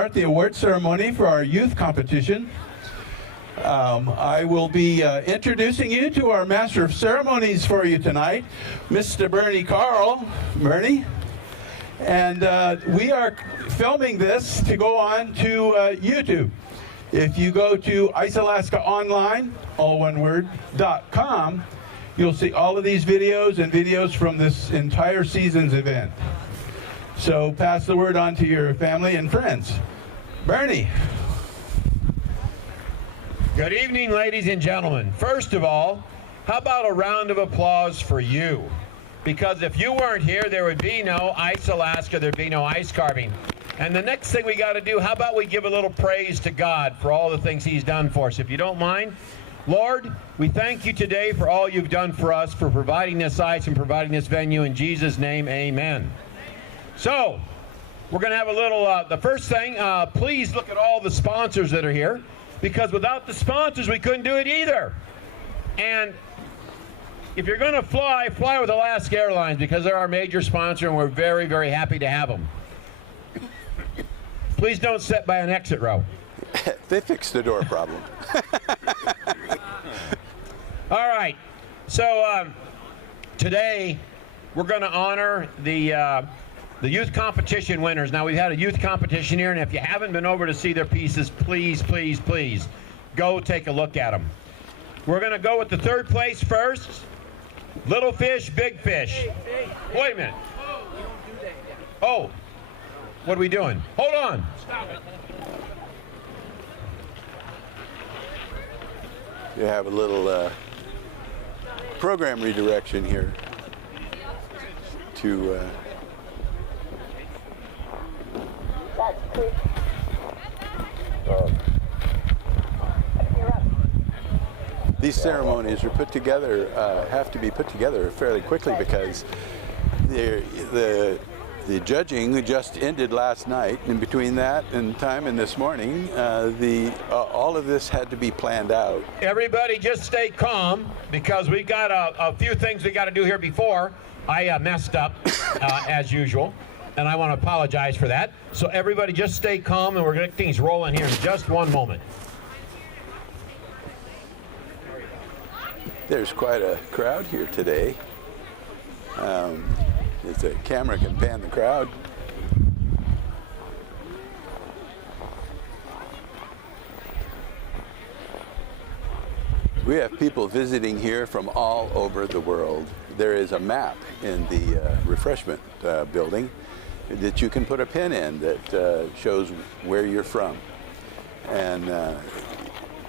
Start the award ceremony for our youth competition. I will be introducing you to our Master of Ceremonies for you tonight, Mr. Bernie Carl. Bernie. And we are filming this to go on to YouTube. If you go to IceAlaskaOnline, all one word, .com, you'll see all of these videos and videos from this entire season's event. So pass the word on to your family and friends. Bernie. Good evening, ladies and gentlemen. First of all, how about a round of applause for you? Because if you weren't here, there would be no Ice Alaska, there'd be no ice carving. And the next thing we got to do, how about we give a little praise to God for all the things He's done for us, if you don't mind. Lord, we thank you today for all you've done for us, for providing this ice and providing this venue. In Jesus' name, amen. So, we're going to have a little, the first thing, please look at all the sponsors that are here, because without the sponsors, we couldn't do it either. And if you're going to fly, fly with Alaska Airlines, because they're our major sponsor, and we're very, very happy to have them. Please don't sit by an exit row. They fixed the door problem. All right. So today we're going to honor the youth competition winners. Now, we've had a youth competition here, and if you haven't been over to see their pieces, please, please, please go take a look at them. We're going to go with the third place first. Little fish, big fish. Wait a minute. Oh, what are we doing? Hold on. Stop it. You have a little program redirection here to these ceremonies are put together, have to be put together fairly quickly, because the judging just ended last night, and between that and time and this morning, all of this had to be planned out. Everybody just stay calm, because we got a few things we got to do here before. I messed up, as usual, and I want to apologize for that. So everybody just stay calm, and we're going to get things rolling here in just one moment. There's quite a crowd here today. If the camera can pan the crowd. We have people visiting here from all over the world. There is a map in the refreshment building that you can put a pin in that shows where you're from. And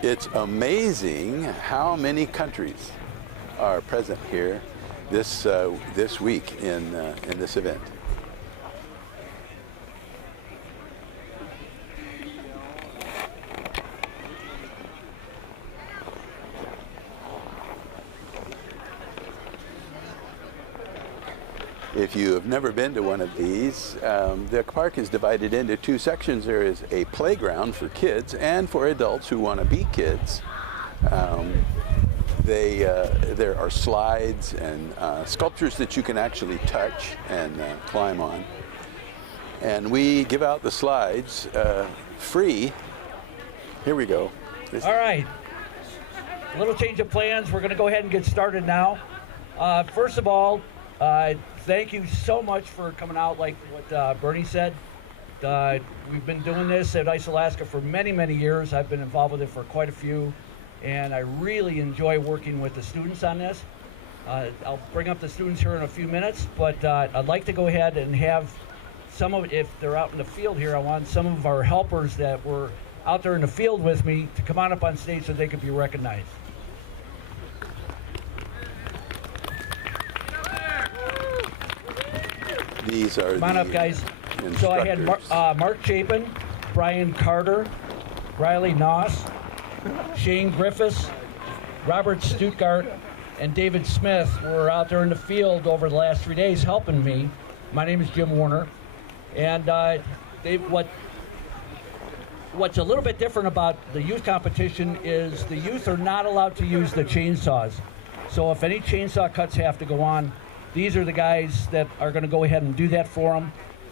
it's amazing how many countries are present here this week in this event. If you have never been to one of these, the park is divided into two sections. There is a playground for kids and for adults who want to be kids. There are slides and sculptures that you can actually touch and climb on. And we give out the slides free. Here we go. All right. A little change of plans. We're going to go ahead and get started now. First of all, thank you so much for coming out, like what Bernie said. We've been doing this at Ice Alaska for many, many years. I've been involved with it for quite a few, and I really enjoy working with the students on this. I'll bring up the students here in a few minutes, but I'd like to go ahead and have some of, if they're out in the field here, I want some of our helpers that were out there in the field with me to come on up on stage so they could be recognized. These are Come on up, guys. So I had Mark Chapin, Brian Carter, Riley Noss, Shane Griffiths, Robert Stuttgart, and David Smith were out there in the field over the last 3 days helping me. My name is Jim Warner. And what's a little bit different about the youth competition is the youth are not allowed to use the chainsaws. So if any chainsaw cuts have to go on, these are the guys that are going to go ahead and do that for them.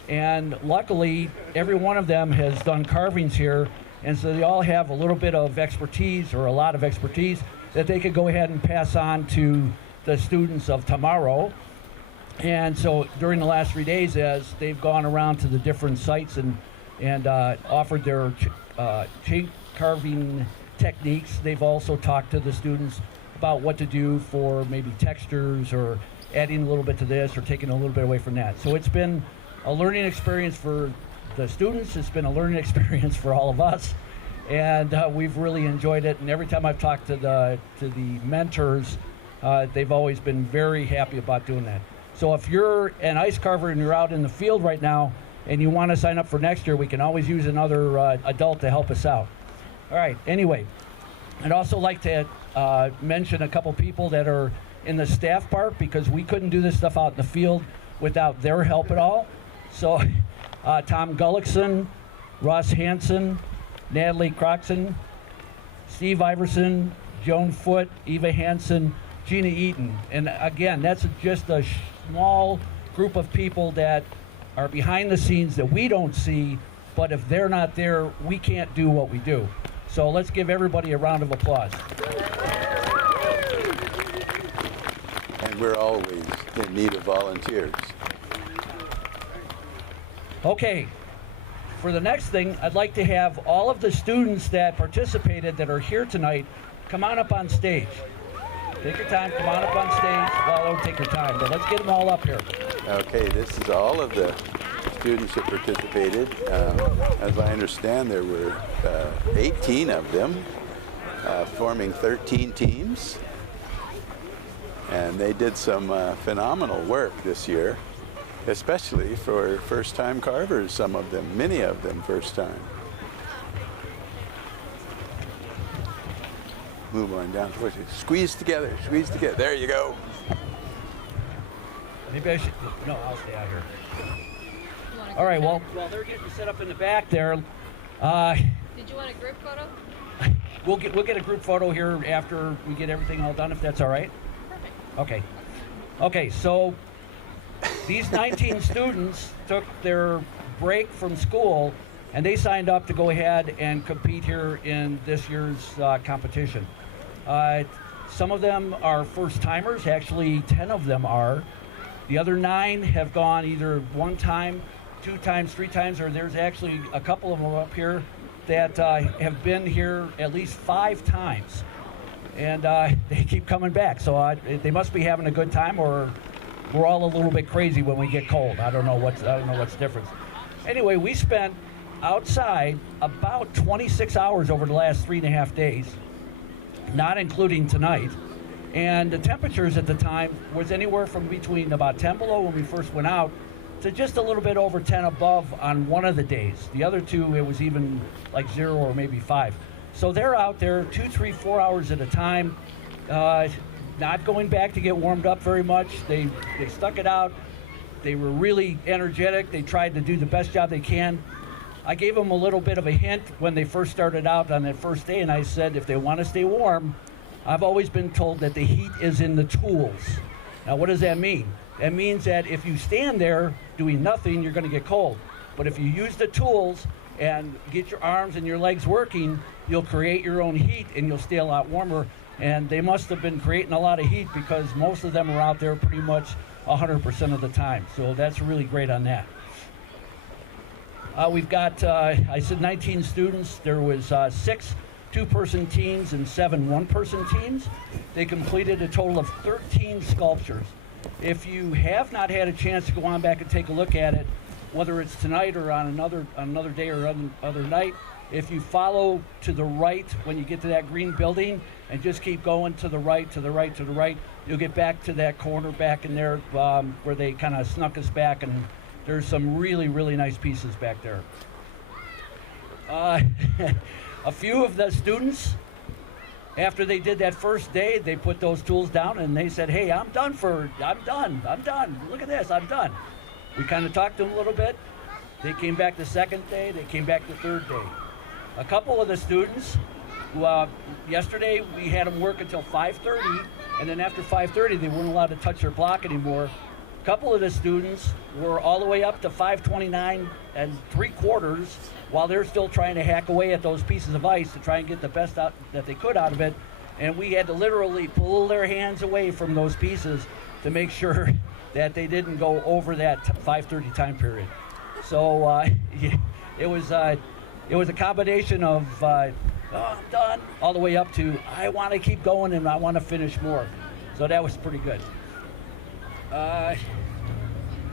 And luckily, every one of them has done carvings here, and so they all have a little bit of expertise, or a lot of expertise, that they could go ahead and pass on to the students of tomorrow. And so during the last 3 days, as they've gone around to the different sites and offered their chain carving techniques, they've also talked to the students about what to do for maybe textures, or adding a little bit to this, or taking a little bit away from that. So it's been a learning experience for the students. It's been a learning experience for all of us, and we've really enjoyed it. And every time I've talked to the mentors, they've always been very happy about doing that. So if you're an ice carver and you're out in the field right now and you want to sign up for next year, we can always use another adult to help us out. All right, anyway, I'd also like to mention a couple people that are in the staff part, because we couldn't do this stuff out in the field without their help at all. So Tom Gullickson, Ross Hansen, Natalie Croxon, Steve Iverson, Joan Foote, Eva Hansen, Gina Eaton. And again, that's just a small group of people that are behind the scenes that we don't see, but if they're not there, we can't do what we do. So let's give everybody a round of applause. And we're always in need of volunteers. Okay, for the next thing, I'd like to have all of the students that participated that are here tonight come on up on stage. Take your time, come on up on stage. Well, don't take your time, but let's get them all up here. Okay, this is all of the students that participated. As I understand, there were 18 of them, forming 13 teams. And they did some phenomenal work this year, especially for first-time carvers, some of them, many of them first time. Move on down towards you. Squeeze together, squeeze together. There you go. Maybe I should, no, I'll stay out here. All right, well, while they're getting set up in the back there, Did you want a group photo? we'll get a group photo here after we get everything all done, if that's all right. Perfect. Okay. Okay, so these 19 students took their break from school and they signed up to go ahead and compete here in this year's competition. Some of them are first timers, actually 10 of them are. The other 9 have gone either 1 time, 2 times, 3 times, or there's actually a couple of them up here that have been here at least 5 times. And they keep coming back, so they must be having a good time, or we're all a little bit crazy when we get cold. I don't know what's the difference. Anyway, we spent outside about 26 hours over the last 3.5 days, not including tonight. And the temperatures at the time was anywhere from between about 10 below when we first went out to just a little bit over 10 above on one of the days. The other 2, it was even like 0 or maybe 5. So they're out there 2, 3, 4 hours at a time, not going back to get warmed up very much. They stuck it out. They were really energetic. They tried to do the best job they can. I gave them a little bit of a hint when they first started out on that first day, and I said, if they want to stay warm, I've always been told that the heat is in the tools. Now, what does that mean? That means that if you stand there doing nothing, you're going to get cold. But if you use the tools and get your arms and your legs working, you'll create your own heat and you'll stay a lot warmer. And they must have been creating a lot of heat because most of them are out there pretty much 100% of the time. So that's really great on that. We've got, I said 19 students. There was 6 2-person teams and 7 1-person teams. They completed a total of 13 sculptures. If you have not had a chance to go on back and take a look at it, whether it's tonight or on another day or other night, if you follow to the right when you get to that green building and just keep going to the right, to the right, to the right, you'll get back to that corner back in there where they kind of snuck us back, and there's some really, really nice pieces back there. A few of the students, after they did that first day, they put those tools down and they said, hey, I'm done. Look at this, I'm done. We kind of talked to them a little bit. They came back the second day, they came back the third day. A couple of the students, yesterday we had them work until 5:30, and then after 5:30 they weren't allowed to touch their block anymore. A couple of the students were all the way up to 529 3/4 while they're still trying to hack away at those pieces of ice to try and get the best out that they could out of it. And we had to literally pull their hands away from those pieces to make sure that they didn't go over that 5:30 time period. So it was a combination of I'm done, all the way up to I want to keep going and I want to finish more. So that was pretty good.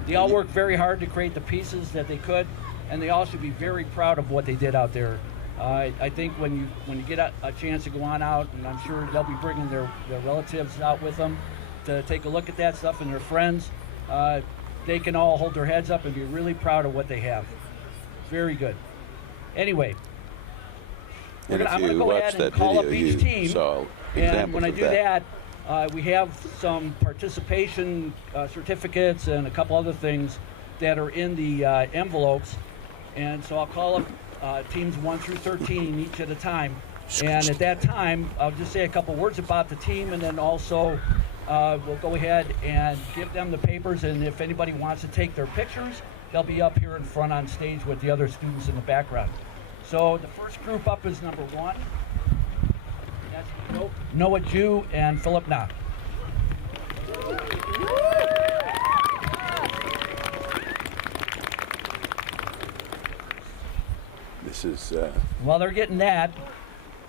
They all worked very hard to create the pieces that they could, and they all should be very proud of what they did out there. I think when you get a chance to go on out, and I'm sure they'll be bringing their relatives out with them to take a look at that stuff and their friends, they can all hold their heads up and be really proud of what they have. Very good. Anyway, And I'm going if to you go ahead watched and that call up video, each you team. saw And examples when I of do that, we have some participation certificates and a couple other things that are in the envelopes. And so I'll call up teams 1 through 13 each at a time. And at that time, I'll just say a couple words about the team, and then also we'll go ahead and give them the papers. And if anybody wants to take their pictures, they'll be up here in front on stage with the other students in the background. So the first group up is number 1. That's Noah Jew and Philip Knott. This is While they're getting that,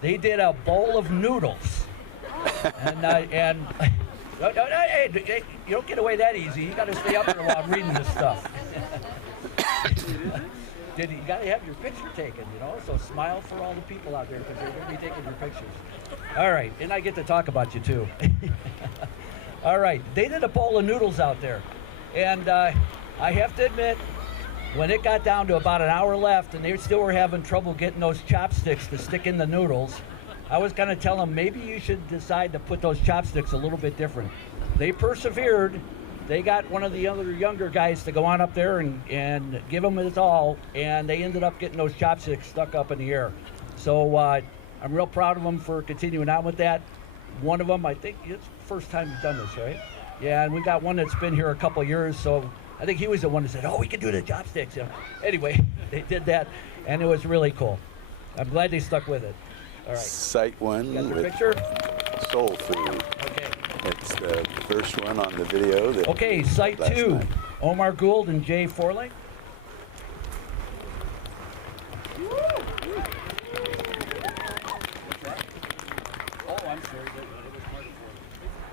they did a bowl of noodles. and hey, you don't get away that easy. You got to stay up there while I'm reading this stuff. You got to have your picture taken, so smile for all the people out there because they're going to be taking your pictures. All right, and I get to talk about you too. All right, they did a bowl of noodles out there. And I have to admit, when it got down to about an hour left and they still were having trouble getting those chopsticks to stick in the noodles, I was going to tell them maybe you should decide to put those chopsticks a little bit different. They persevered. They got one of the other younger guys to go on up there and give them his all, and they ended up getting those chopsticks stuck up in the air. So I'm real proud of them for continuing on with that. One of them, I think it's the first time you've done this, right? Yeah, and we got one that's been here a couple of years, so I think he was the one that said, oh, we can do the chopsticks. Anyway, they did that, and it was really cool. I'm glad they stuck with it. All right. Sight One Got your with picture? Soul Food. Okay. It's the first one on the video. That Okay, Site last 2, night. Omar Gould and Jay Forley. Oh, I'm sorry.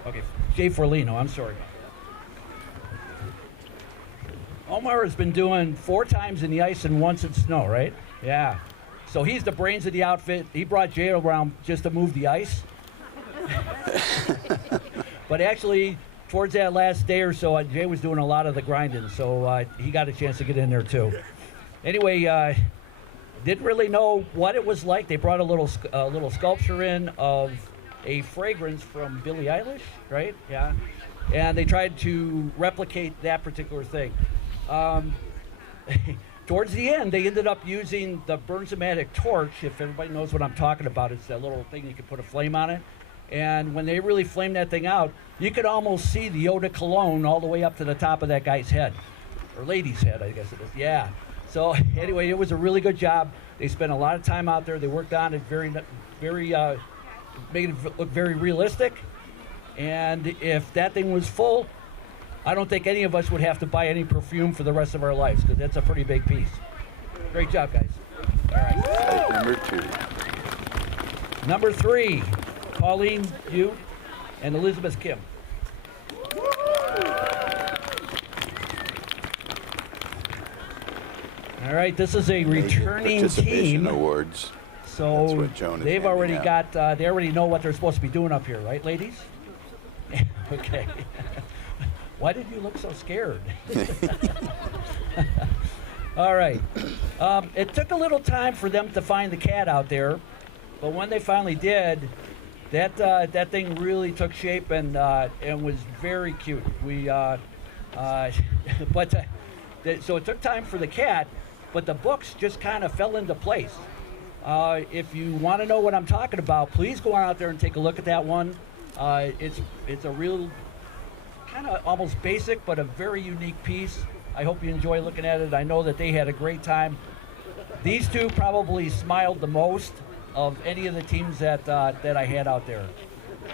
Okay, Jay Forlino, I'm sorry. Omar has been doing 4 times in the ice and once in snow, right? Yeah. So he's the brains of the outfit. He brought Jay around just to move the ice. But actually, towards that last day or so, Jay was doing a lot of the grinding, so he got a chance to get in there too. Anyway, didn't really know what it was like. They brought a little sculpture in of a fragrance from Billie Eilish, right? Yeah. And they tried to replicate that particular thing. Towards the end, they ended up using the Bernzomatic torch. If everybody knows what I'm talking about, it's that little thing you can put a flame on it. And when they really flamed that thing out, you could almost see the eau de cologne all the way up to the top of that guy's head. Or lady's head, I guess it is. Yeah. So anyway, it was a really good job. They spent a lot of time out there. They worked on it making it look very realistic. And if that thing was full, I don't think any of us would have to buy any perfume for the rest of our lives, because that's a pretty big piece. Great job, guys. All right. Sight number 2. Number 3, Pauline Yu and Elizabeth Kim. All right, this is a returning Participation team. Awards. That's So what Joan is they've already handing out. got, they already know what they're supposed to be doing up here, right, ladies? Okay. Why did you look so scared? All right. It took a little time for them to find the cat out there, but when they finally did, that thing really took shape and was very cute. So it took time for the cat, but the books just kind of fell into place. If you want to know what I'm talking about, please go out there and take a look at that one. It's a real kind of almost basic, but a very unique piece. I hope you enjoy looking at it. I know that they had a great time. These two probably smiled the most of any of the teams that I had out there.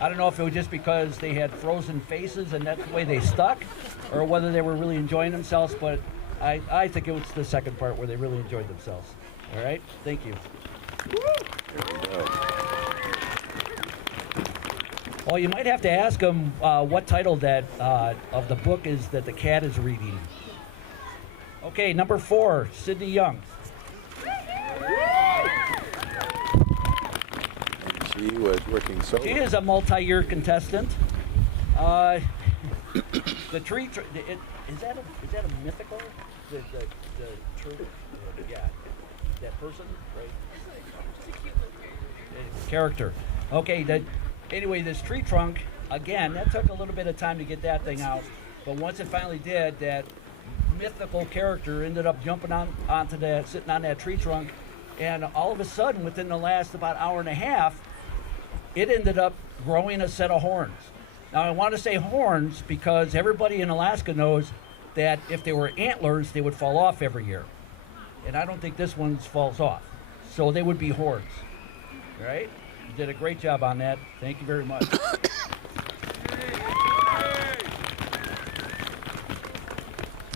I don't know if it was just because they had frozen faces and that's the way they stuck, or whether they were really enjoying themselves, but I think it was the second part where they really enjoyed themselves. All right? Thank you. Well, you might have to ask them what title that of the book is that the cat is reading. Okay, number 4, Sydney Young. She was working solo. She is a multi-year contestant. The tree, is that a mythical? The tree, yeah, that person, right? Character. Okay, anyway, this tree trunk, again, that took a little bit of time to get that thing out, but once it finally did, that mythical character ended up jumping onto that, sitting on that tree trunk, and all of a sudden, within the last about hour and a half, it ended up growing a set of horns. Now, I want to say horns because everybody in Alaska knows that if they were antlers, they would fall off every year. And I don't think this one falls off. So they would be horns. All right? You did a great job on that. Thank you very much.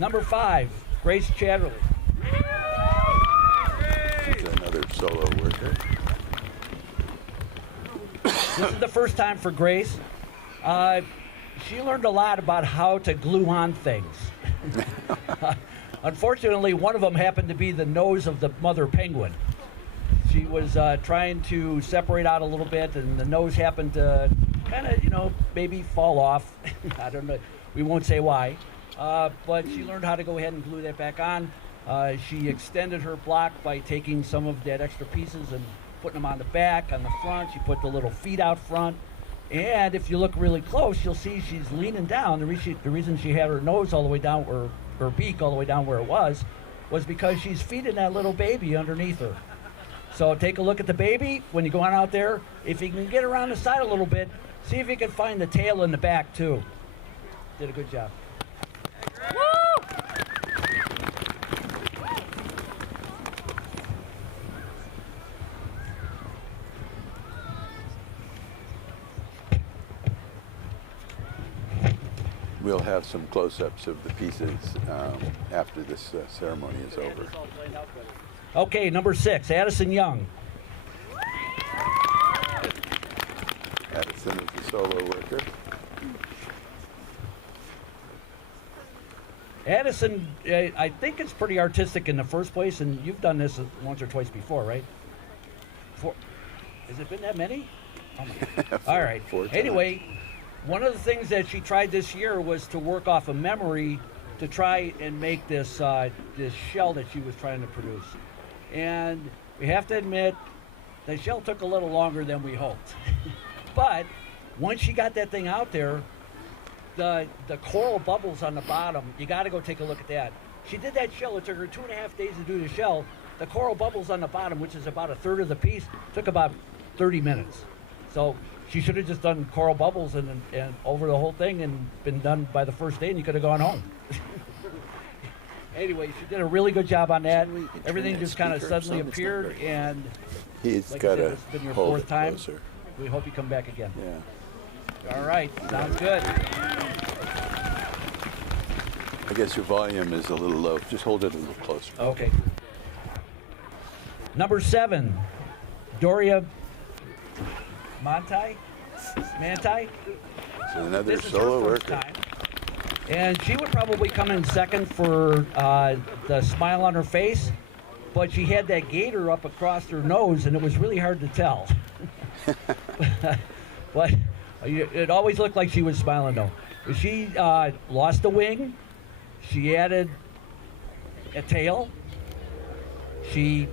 Number 5, Grace Chatterley. She's another solo worker. This is the first time for Grace. She learned a lot about how to glue on things. Unfortunately, one of them happened to be the nose of the mother penguin. She was trying to separate out a little bit, and the nose happened to kind of, maybe fall off. I don't know. We won't say why. But she learned how to go ahead and glue that back on. She extended her block by taking some of that extra pieces and putting them on the back, on the front. She put the little feet out front. And if you look really close, you'll see she's leaning down. The reason she had her nose all the way down, or her beak all the way down where it was because she's feeding that little baby underneath her. So take a look at the baby when you go on out there. If you can get around the side a little bit, see if you can find the tail in the back too. Did a good job. We'll have some close-ups of the pieces after this ceremony is over. Okay, number 6, Addison Young. Addison is a solo worker. Addison, I think it's pretty artistic in the first place, and you've done this once or twice before, right? Has it been that many? Oh my. All right. 4 times. Anyway, one of the things that she tried this year was to work off a memory to try and make this this shell that she was trying to produce. And we have to admit, the shell took a little longer than we hoped. But once she got that thing out there, the coral bubbles on the bottom, you got to go take a look at that. She did that shell. It took her 2.5 days to do the shell. The coral bubbles on the bottom, which is about a third of the piece, took about 30 minutes. So she should have just done coral bubbles and over the whole thing and been done by the first day, and you could have gone home. Anyway, she did a really good job on that. Everything just kind of suddenly appeared, and He's like got I said, to it's been your hold 4th it time. closer. We hope you come back again. Yeah. All right, sounds good. I guess your volume is a little low. Just hold it a little closer. Okay. Number 7, Doria Manti. So another This is her solo first worker. time. And she would probably come in second for the smile on her face, but she had that gator up across her nose, and it was really hard to tell. But it always looked like she was smiling, though. She lost a wing. She added a tail. She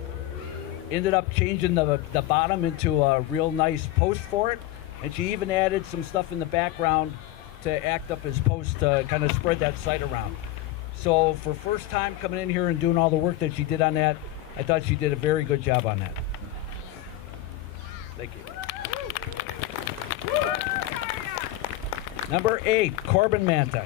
ended up changing the bottom into a real nice post for it, and she even added some stuff in the background to act up as posts to kind of spread that site around. So for first time coming in here and doing all the work that she did on that, I thought she did a very good job on that. Thank you. Number 8, Corbin Manta.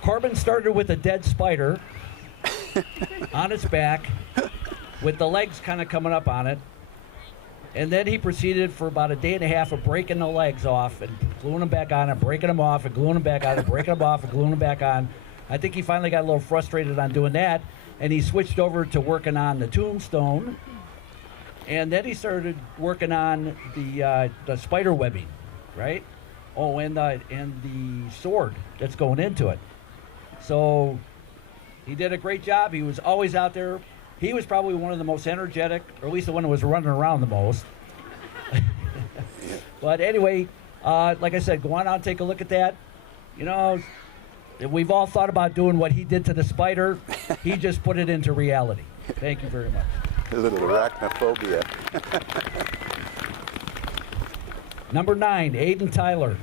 Corbin started with a dead spider on its back with the legs kind of coming up on it. And then he proceeded for about a day and a half of breaking the legs off and gluing them back on and breaking them off and gluing them back on and breaking them off and gluing them back on. I think he finally got a little frustrated on doing that, and he switched over to working on the tombstone. And then he started working on the spider webbing, right? Oh, and the sword that's going into it. So he did a great job. He was always out there. He was probably one of the most energetic, or at least the one who was running around the most. But anyway, like I said, go on out and take a look at that. You know, we've all thought about doing what he did to the spider. He just put it into reality. Thank you very much. A little arachnophobia. Number 9, Aiden Tyler.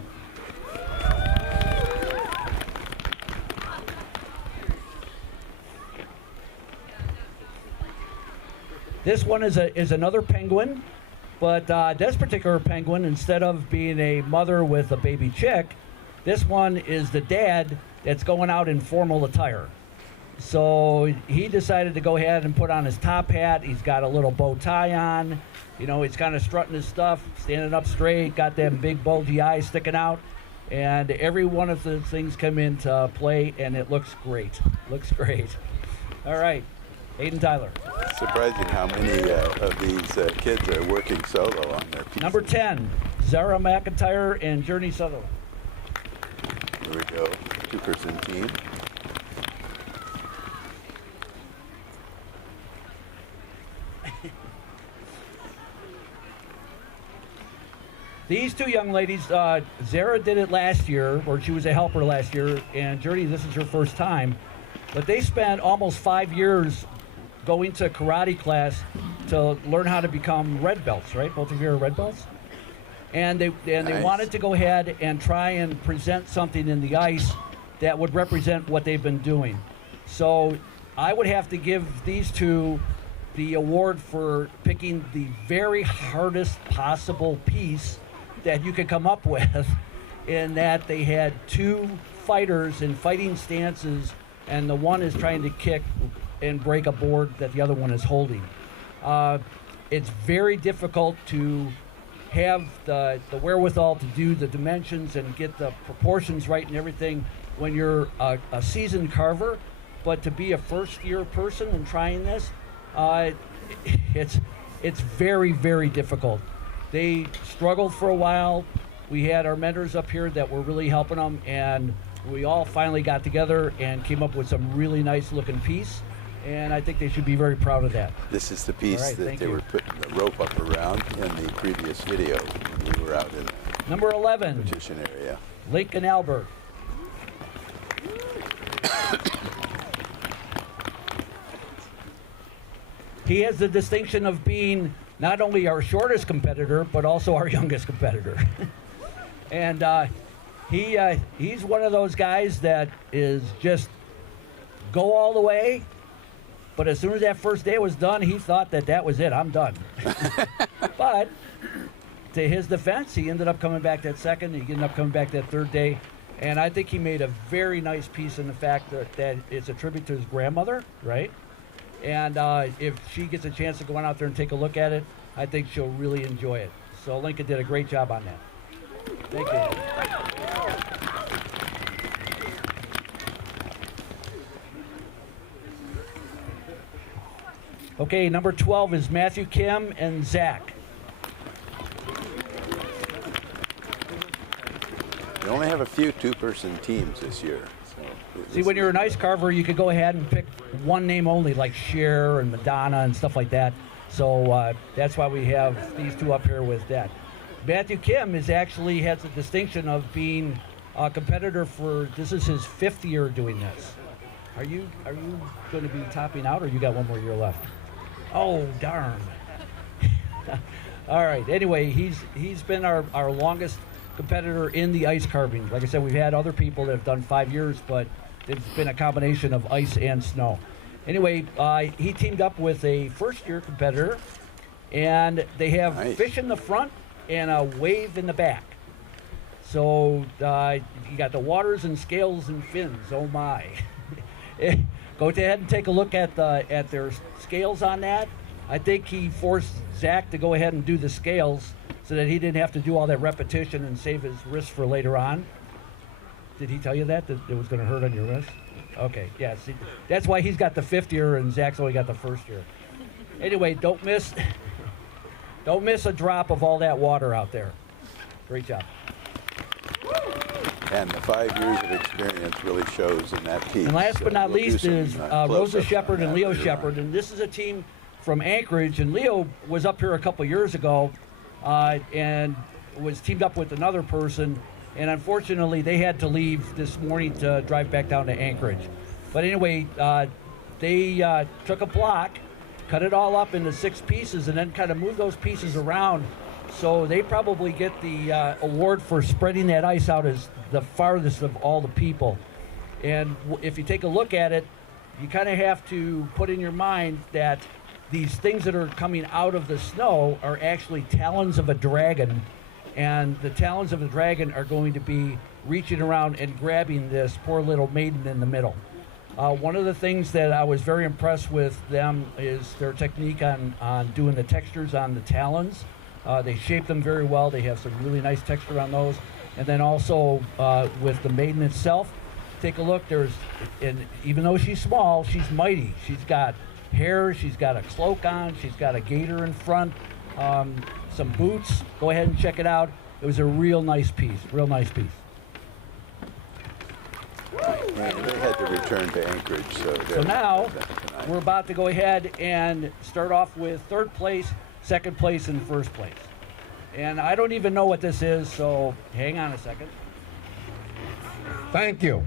This one is another penguin, but this particular penguin, instead of being a mother with a baby chick, this one is the dad that's going out in formal attire. So he decided to go ahead and put on his top hat. He's got a little bow tie on. You know, he's kind of strutting his stuff, standing up straight, got them big bulgy eyes sticking out. And every one of the things come into play, and it looks great. Looks great. All right, Aiden Tyler. Surprising how many of these kids are working solo on their pieces. Number 10, Zara McIntyre and Journey Sutherland. Here we go, 2-person team. These two young ladies, Zara did it last year, or she was a helper last year, and Journey, this is her first time. But they spent almost 5 years going to karate class to learn how to become red belts, right? Both of you are red belts? And they Nice. wanted to go ahead and try and present something in the ice that would represent what they've been doing. So I would have to give these two the award for picking the very hardest possible piece that you could come up with, in that they had two fighters in fighting stances, and the one is trying to kick and break a board that the other one is holding. It's very difficult to have the wherewithal to do the dimensions and get the proportions right and everything when you're a seasoned carver, but to be a first-year person and trying this, it's very, very difficult. They struggled for a while. We had our mentors up here that were really helping them, and we all finally got together and came up with some really nice looking piece, and I think they should be very proud of that. This is the piece All right, that thank they you. were putting the rope up around in the previous video when we were out in the Number 11, competition area. Lincoln Albert. He has the distinction of being not only our shortest competitor, but also our youngest competitor. And he's one of those guys that is just go all the way, but as soon as that first day was done, he thought that was it, I'm done. But to his defense, he ended up coming back that second, he ended up coming back that third day, and I think he made a very nice piece in the fact that it's a tribute to his grandmother, right? And if she gets a chance to go on out there and take a look at it, I think she'll really enjoy it. So Lincoln did a great job on that. Thank you. Okay, number 12 is Matthew Kim and Zach. They only have a few 2-person teams this year. So See, when you're an ice carver, you could go ahead and pick one name only, like Cher and Madonna and stuff like that. So that's why we have these two up here with that. Matthew Kim has the distinction of being a competitor this is his 5th year doing this. Are you going to be topping out, or you got one more year left? Oh, darn. All right, anyway, he's been our longest competitor in the ice carving. Like I said, we've had other people that have done 5 years, but it's been a combination of ice and snow. Anyway, he teamed up with a first-year competitor, and they have Nice. fish in the front and a wave in the back. So you got the waters and scales and fins. Oh my! Go ahead and take a look at their scales on that. I think he forced Zach to go ahead and do the scales so that he didn't have to do all that repetition and save his wrist for later on. Did he tell you that it was going to hurt on your wrist? Okay, yeah. See, that's why he's got the 5th year and Zach's only got the 1st year. Anyway, don't miss a drop of all that water out there. Great job. And the 5 years of experience really shows in that team. And last but not We'll do least some, is close-ups Rosa on Shepard and that Leo later Shepard, on. and this is a team from Anchorage. And Leo was up here a couple years ago, and was teamed up with another person. And unfortunately, they had to leave this morning to drive back down to Anchorage. But anyway, they took a block, cut it all up into 6 pieces, and then kind of moved those pieces around. So they probably get the award for spreading that ice out as the farthest of all the people. And if you take a look at it, you kind of have to put in your mind that these things that are coming out of the snow are actually talons of a dragon. And the talons of the dragon are going to be reaching around and grabbing this poor little maiden in the middle. One of the things that I was very impressed with them is their technique on doing the textures on the talons. They shape them very well. They have some really nice texture on those. And then also with the maiden itself, take a look. And even though she's small, she's mighty. She's got hair. She's got a cloak on. She's got a gaiter in front. Some boots. Go ahead and check it out. It was a real nice piece. Real nice piece. And they had to return to Anchorage. So now we're about to go ahead and start off with 3rd place, 2nd place, and 1st place. And I don't even know what this is, so hang on a second. Thank you.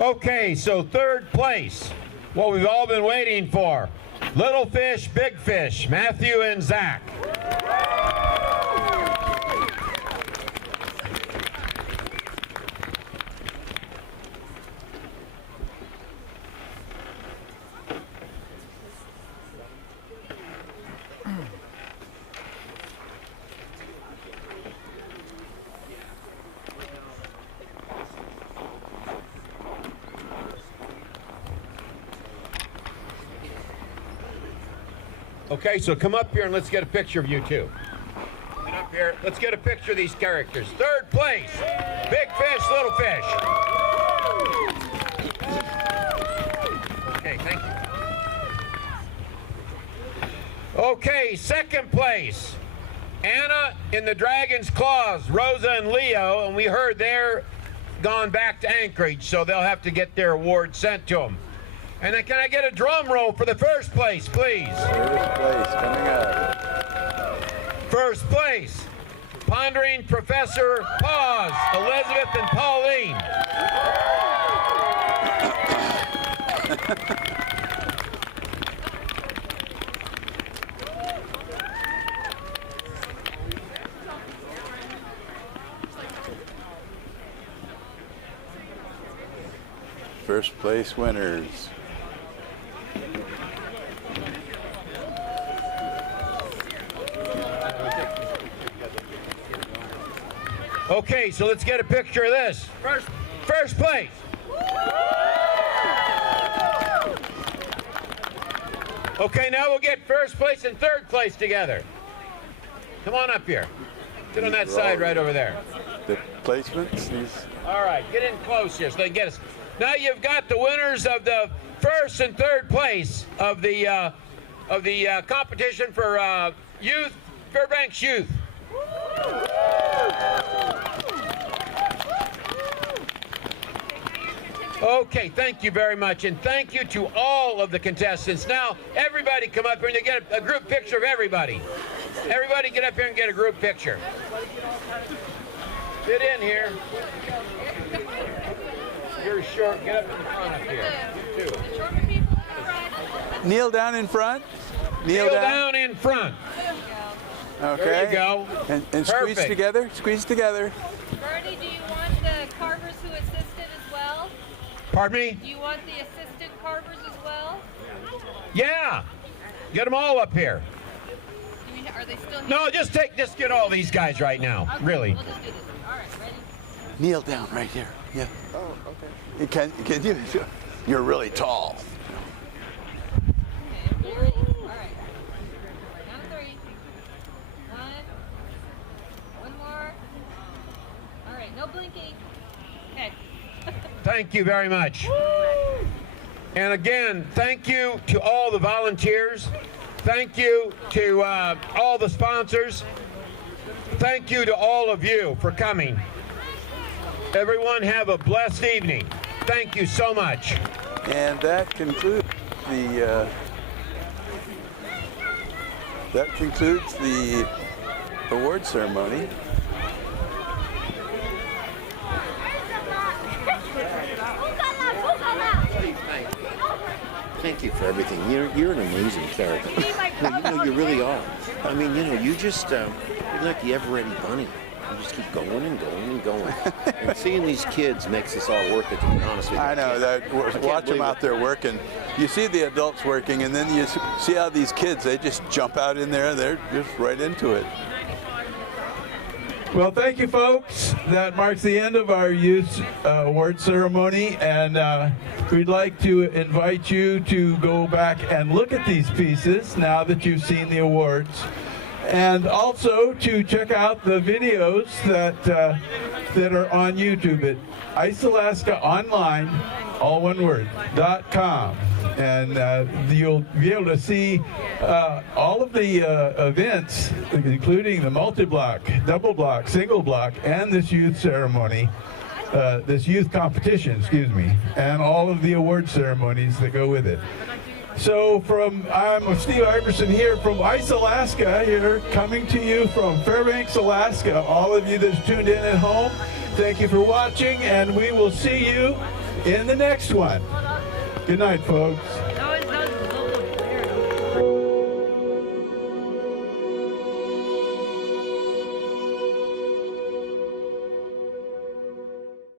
Okay, so 3rd place, what we've all been waiting for. Little fish, big fish, Matthew and Zach. Okay, so come up here and let's get a picture of you two. Get up here. Let's get a picture of these characters. 3rd place, big fish, little fish. Okay, thank you. Okay, 2nd place, Anna in the Dragon's Claws, Rosa and Leo, and we heard they're gone back to Anchorage, so they'll have to get their award sent to them. And then can I get a drum roll for the 1st place, please? 1st place coming up. 1st place, Pondering Professor Paws, Elizabeth and Pauline. First place winners. Okay, so let's get a picture of this. First place. Okay, now we'll get 1st place and 3rd place together. Come on up here. Sit on that side right over there. The placements, these. All right, get in close here so they can get us. Now you've got the winners of the 1st and 3rd place of the competition for youth, Fairbanks Youth. Okay, thank you very much, and thank you to all of the contestants. Now, everybody come up here and you get a group picture of everybody. Everybody get up here and get a group picture. Sit in here. You're short. Get up in the front up here. You too. The shorter people in the front. Kneel down in front. Kneel down in front. Okay. There you go. And squeeze Perfect. together. Squeeze together. Bernie, do you want the carvers who assisted as well? Pardon me? Do you want the assistant carvers as well? Yeah. Get them all up here. Are they still here? No, just get all these guys right now. Okay, Really. We'll just do this. All right, ready? Kneel down right here. Yeah. Oh, okay. Can you? You're really tall. Okay, everybody ready? All right. Count to 3. 1 more. All right, no blinking. Okay. Thank you very much. And again, thank you to all the volunteers. Thank you to all the sponsors. Thank you to all of you for coming. Everyone have a blessed evening. Thank you so much. And that concludes the award ceremony. Thank you for everything. You're an amazing character. You really are. I mean, you just you're like the ever-ready bunny. You just keep going and going and going. And seeing these kids makes this all worth it, to be honest with you. I know that. Watch them out there working. You see the adults working, and then you see how these kids, they just jump out in there. They're just right into it. Well, thank you, folks. That marks the end of our youth award ceremony, and we'd like to invite you to go back and look at these pieces now that you've seen the awards, and also to check out the videos that are on YouTube at IceAlaskaOnline, all one word, .com. And you'll be able to see all of the events, including the multi-block, double block, single block, and this youth ceremony, this youth competition, excuse me, and all of the award ceremonies that go with it. So I'm Steve Iverson here from Ice Alaska, here coming to you from Fairbanks, Alaska. All of you that's tuned in at home, thank you for watching, and we will see you in the next one. Good night, folks.